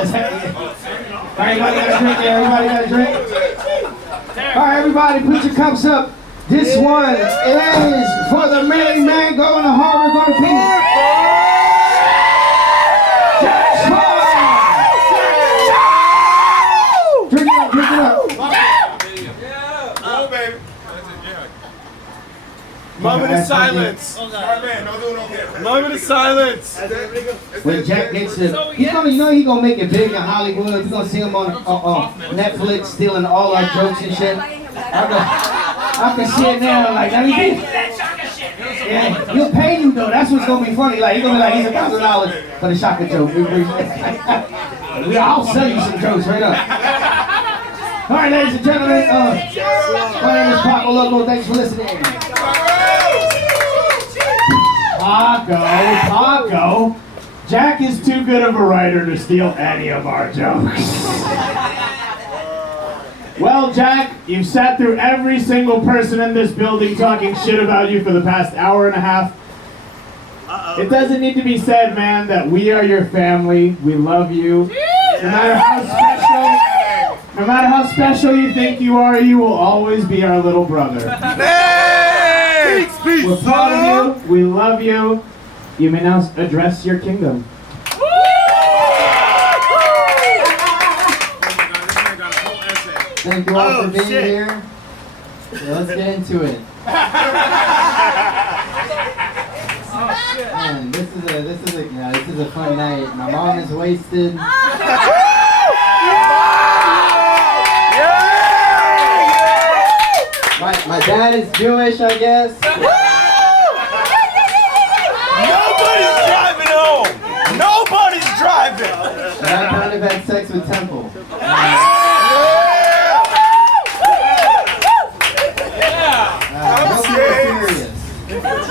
Everybody got a drink there. Everybody got a drink. All right, everybody, put your cups up. This one is for the main man going to Harvard, going to Penn. Drink it up, drink it up. Oh, baby. Moment of silence. Moment of silence. When Jack gets to, he's gonna make it big in Hollywood. He's gonna see him on Netflix stealing all our jokes and shit. I can see it now. Like, let me get. Yeah, you'll pay him though. That's what's gonna be funny. Like, he's gonna be like, he's $1,000 for the shaka joke. I'll sell you some jokes right up. All right, ladies and gentlemen. My name is Paco Loco. Thanks for listening. Paco. Jack is too good of a writer to steal any of our jokes. Well, Jack, you've sat through every single person in this building talking shit about you for the past hour and a half. It doesn't need to be said, man, that we are your family. We love you. No matter how special you think you are, you will always be our little brother. We're proud of you. We love you. You may now address your kingdom. Thank you all for being here. Yeah, let's get into it. Man, this is a fun night. My mom is wasted. My dad is Jewish, I guess. Nobody's driving home. Nobody's driving. And I kind of had sex with Temple.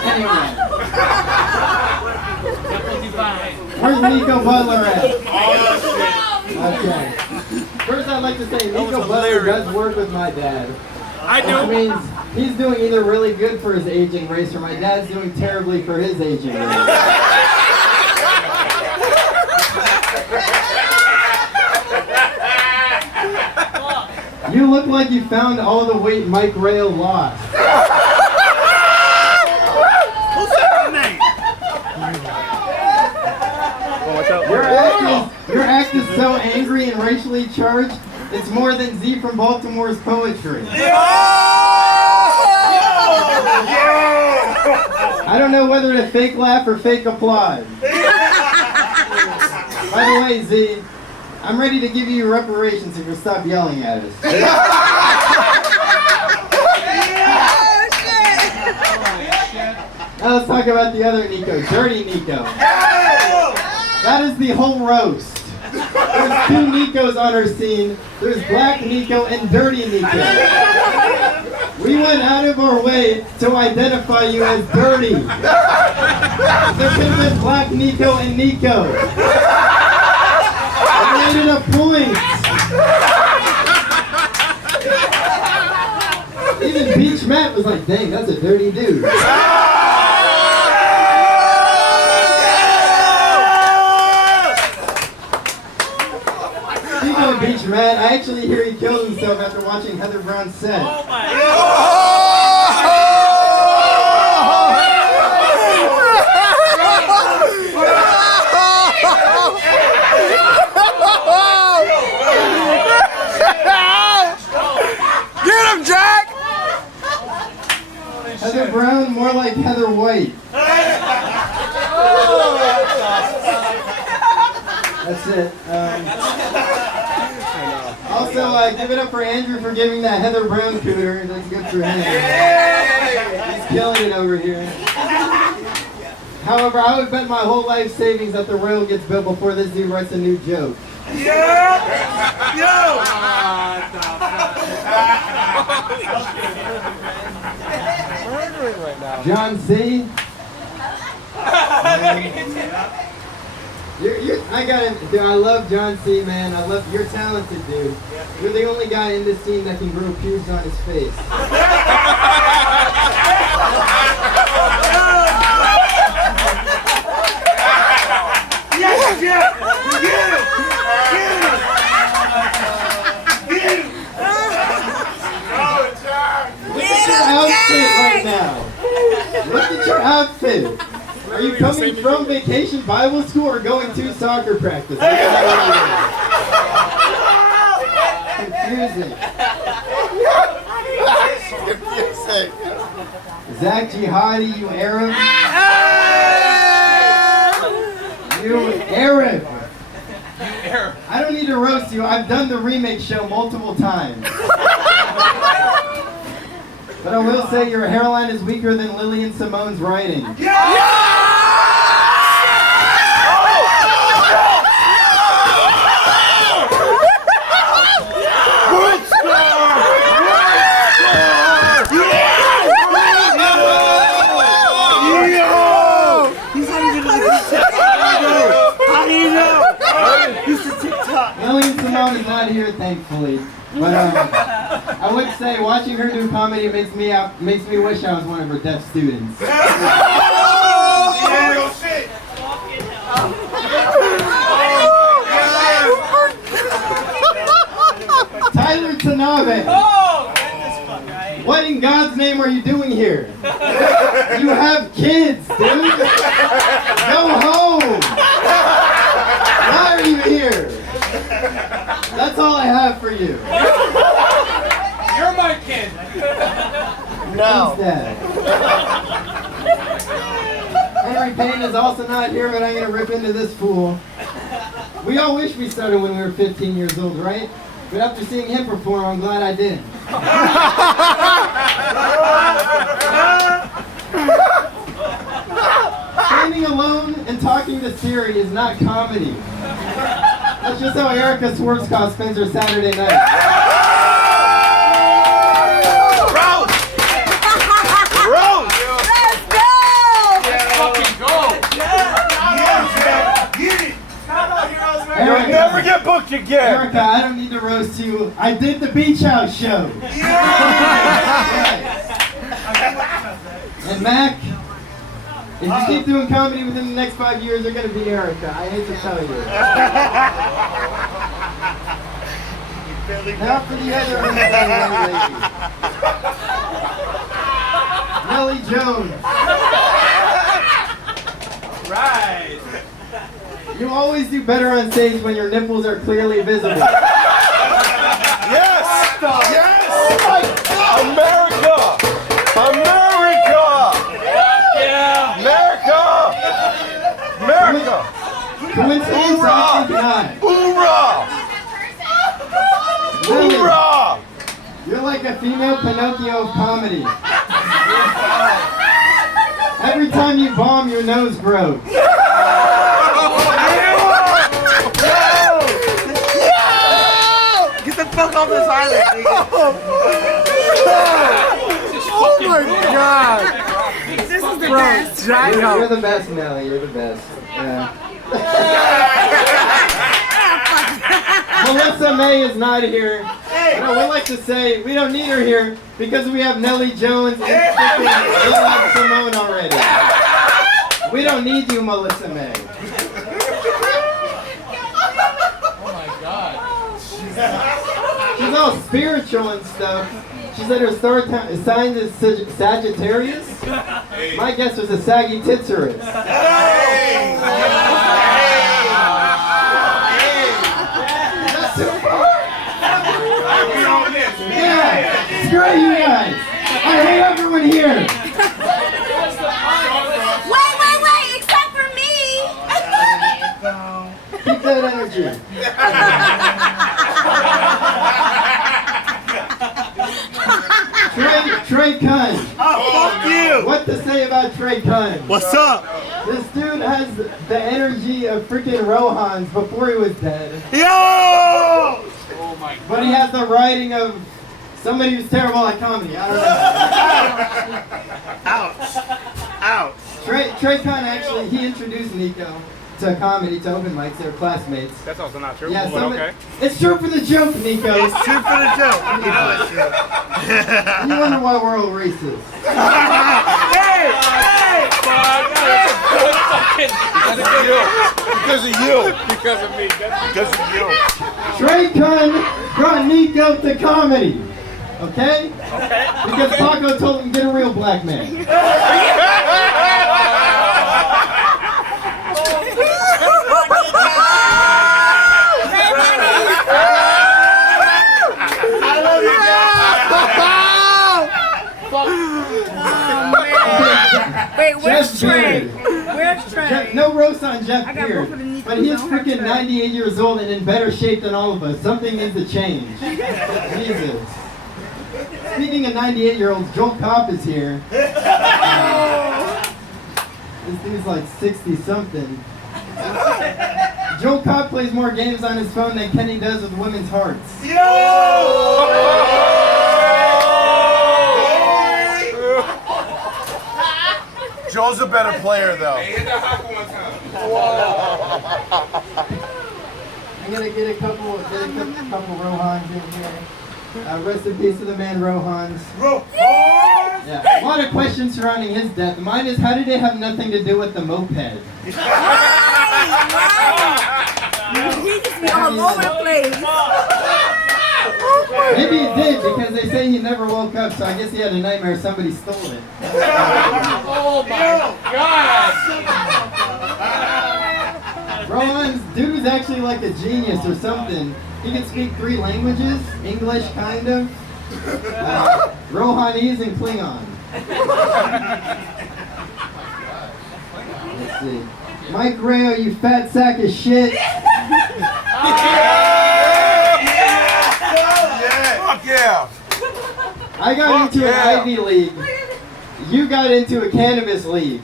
Anyway. Where's Nico Butler at? Okay. First, I'd like to say Nico Butler does work with my dad. I do. Which means he's doing either really good for his aging race or my dad's doing terribly for his aging race. You look like you found all the weight Mike Rail lost. Your act is so angry and racially charged, it's more than Z from Baltimore's poetry. I don't know whether to fake laugh or fake applaud. By the way, Z, I'm ready to give you your reparations if you stop yelling at us. Now let's talk about the other Nico, Dirty Nico. That is the whole roast. There's two Nicos on our scene. There's Black Nico and Dirty Nico. We went out of our way to identify you as dirty. There could have been Black Nico and Nico. I made it a point. Even Beach Matt was like, dang, that's a dirty dude. Beach man, I actually hear he killed himself after watching Heather Brown's set. Oh my Get him, Jack! Heather Brown, more like Heather White. That's it. Also, give it up for Andrew for giving that Heather Brown cooter. That's good for him. He's killing it over here. However, I would bet my whole life savings that the rail gets built before this dude writes a new joke. John C. I love John C, man. You're talented, dude. You're the only guy in this scene that can grow pubes on his face. Yes, Jeff! Get him! Get your outfit? Are you coming from vacation Bible school or going to soccer practice? Confusing. Confusing. Zach Jihadi, you Arab? You Arab. I don't need to roast you. I've done the remake show multiple times. But I will say your hairline is weaker than Lillian Simone's writing. Lillian Simone is not here, thankfully. But I would say watching her do comedy makes me wish I was one of her deaf students. Tyler Tanabe. What in God's name are you doing here? You have kids, dude. Go home. Why are you here? That's all I have for you. You're my kid. No. Who's that? Henry Payne is also not here, but I'm going to rip into this fool. We all wish we started when we were 15 years old, right? But after seeing him perform, I'm glad I didn't. Standing alone and talking to Siri is not comedy. That's just how Erica Schwarzkopf spends her Saturday night. Roast! Roast! Let's go! Fucking go. Get it! Erica, You'll never get booked again! Erica, I don't need to roast you. I did the Beach House show. And Mac, if you keep doing comedy within the next 5 years, you're going to be Erica. I hate to tell you. Now for the other lady. Nellie Jones. Right. You always do better on stage when your nipples are clearly visible. Yes! Yes! America! America! Yeah. America! America! Coincidence, I think not. Hoorah! Nellie, Hoorah! you're like a female Pinocchio of comedy. Every time you bomb, your nose grows. Get the fuck off this island, nigga. Oh my god. This is the Bro, best. You're the best, Nelly. You're the best. Yeah. Melissa May is not here. And I would like to say we don't need her here because we have Nellie Jones and Lillian Simone already. We don't need you, Melissa May. Oh my god. She's all spiritual and stuff. She said her star sign is Sagittarius. My guess was a saggy titserus. Yeah, screw you guys. I hate everyone here. Wait, except for me. Keep that energy. Trey Kunn. Fuck you. What to say about Trey Kunn? What's up? This dude has the energy of freaking Rohan's before he was dead. Yo! Oh my god. But he has the writing of somebody who's terrible at comedy. I don't know. Ouch. Ouch. Trey Kunn actually, he introduced Nico to comedy, to open mics. They were classmates. That's also not true. Yeah, but somebody, okay. It's true for the joke, Nico. It's true for the joke. You know it's true. You wonder why we're all racist. Hey! Because of you. Because of me. Because of you. Trey Kunn brought Nico to comedy. Okay? Because Paco told him get a real black man. got beard. both of the Nikos But he is on her freaking shirt. 98 years old and in better shape than all of us. Something needs to change. Jesus. Speaking of 98-year-olds, Joel Kopp is here. This dude's like 60-something. Joel Kopp plays more games on his phone than Kenny does with women's hearts. Joel's a better player, though. I'm gonna get a couple Rohans in here. Rest in peace to the man Rohans. Yeah. A lot of questions surrounding his death. Mine is, how did it have nothing to do with the moped? Right. He just be all over the place. Maybe he did, because they say he never woke up, so I guess he had a nightmare somebody stole it. Oh my God! Rohan's dude was actually like a genius or something. He can speak 3 languages, English kind of, Rohanese and Klingon. Let's see. Mike Rayo, you fat sack of shit. Fuck yeah! I got into an Ivy League. You got into a cannabis league.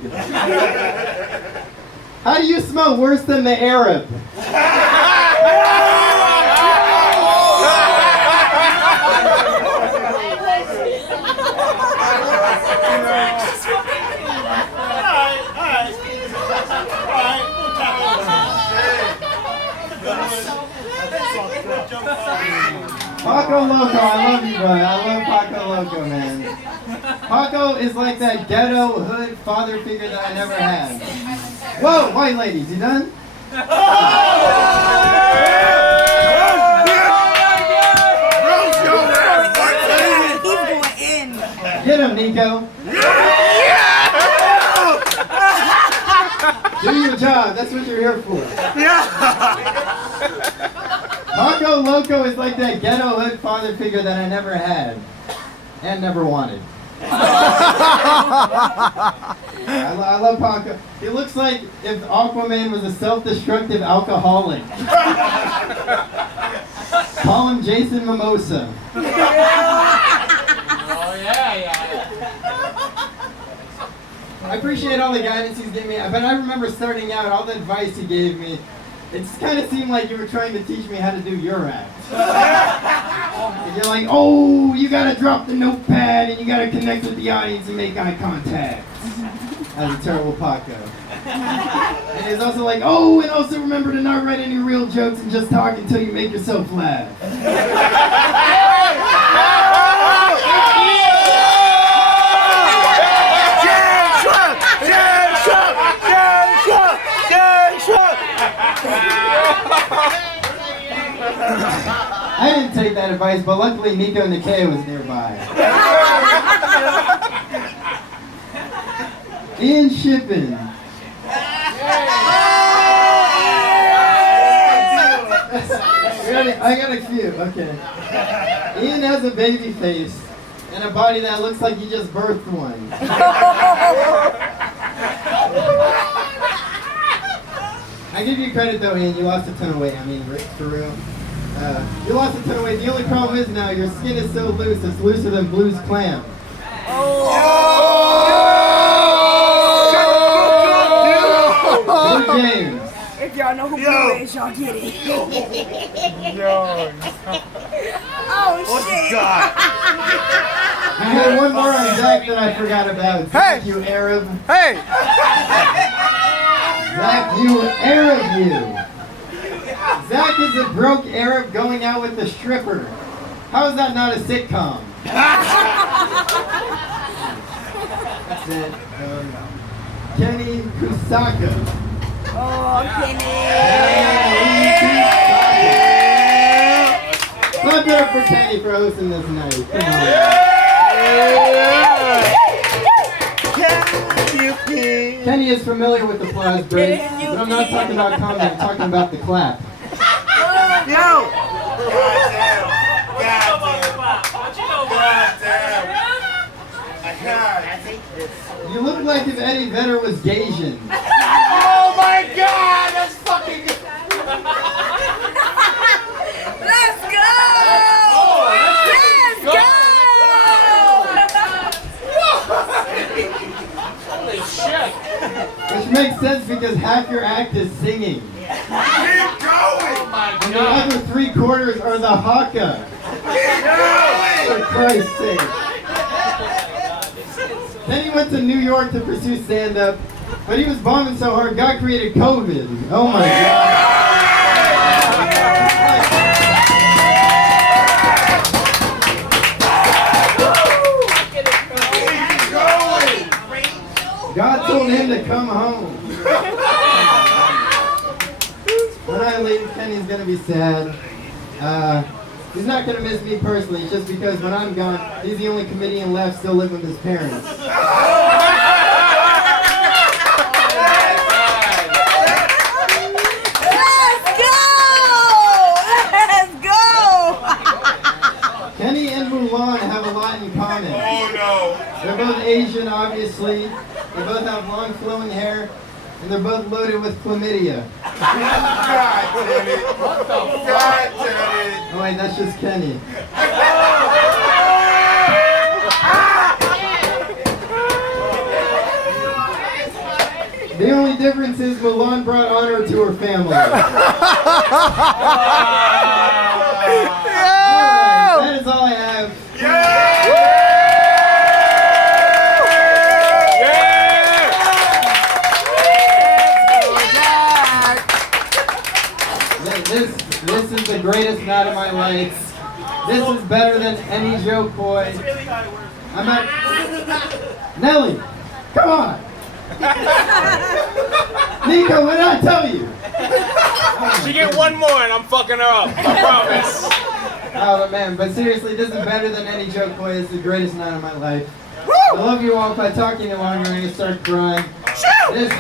How do you smell worse than the Arab? Paco Loco, I love you, bro. I love Paco Loco, man. Paco is like that ghetto hood father figure that I never had. Whoa, white ladies, you done? He's going in. Get him, Nico. Do your job. That's what you're here for. Paco Loco is like that ghetto hood father figure that I never had and never wanted. I love Paco. He looks like if Aquaman was a self-destructive alcoholic. Call him Jason Mimosa. Oh yeah. I appreciate all the guidance he's giving me, but I remember starting out, all the advice he gave me, it just kind of seemed like you were trying to teach me how to do your act. And you're like, oh, you gotta drop the notepad and you gotta connect with the audience and make eye contact. That was a terrible Paco. And he's also like, oh, and also remember to not write any real jokes and just talk until you make yourself laugh. I didn't take that advice, but luckily Nico Nikkei was nearby. Ian Shippen. I got a few, okay. Ian has a baby face and a body that looks like he just birthed one. I give you credit though, Ian, you lost a ton of weight. I mean, Rick, for real. You lost a ton of weight. The only problem is now your skin is so loose, it's looser than Blue's clam. Blue James. If y'all know who Blue is, y'all get it. Oh shit. I had one more on Zach that I forgot about. Zach, you Arab. Hey! Zach, you Arab, you. Zach is a broke Arab going out with a stripper. How is that not a sitcom? That's it. Kenny Kusaka. Oh, Kenny. Clap it up for Kenny for hosting this night. Come on. Kenny is familiar with applause breaks, but I'm not talking about comedy, I'm talking about the clap. You look like if Eddie Vedder was Gasian. my God! That's fucking. Let's go! Let's go! Holy shit! Which makes sense because half your act is singing. Keep going! Oh my And the God! other 3/4 are the haka. For Christ's sake. Then he went to New York to pursue stand-up, but he was bombing so hard, God created COVID. Oh my God. God told him to come home. When I leave, Kenny's gonna be sad. He's not gonna miss me personally, it's just because when I'm gone, he's the only comedian left still living with his parents. Let's go! Kenny and Mulan have a lot in common. Oh no! They're both Asian, obviously. They both have long flowing hair, and they're both loaded with chlamydia. God damn it! What the fuck? God damn it! Oh wait, that's just Kenny. The only difference is Mulan brought honor to her family. Alright, that is all I have. This is the greatest night of my life. This is better than any joke, boy. I'm at Nelly. Come on. Nico, what did I tell you? She get one more and I'm fucking her up. I promise. Oh man, but seriously, this is better than any joke, boy. It's the greatest night of my life. I love you all. If I talk any longer, I'm gonna start crying. This.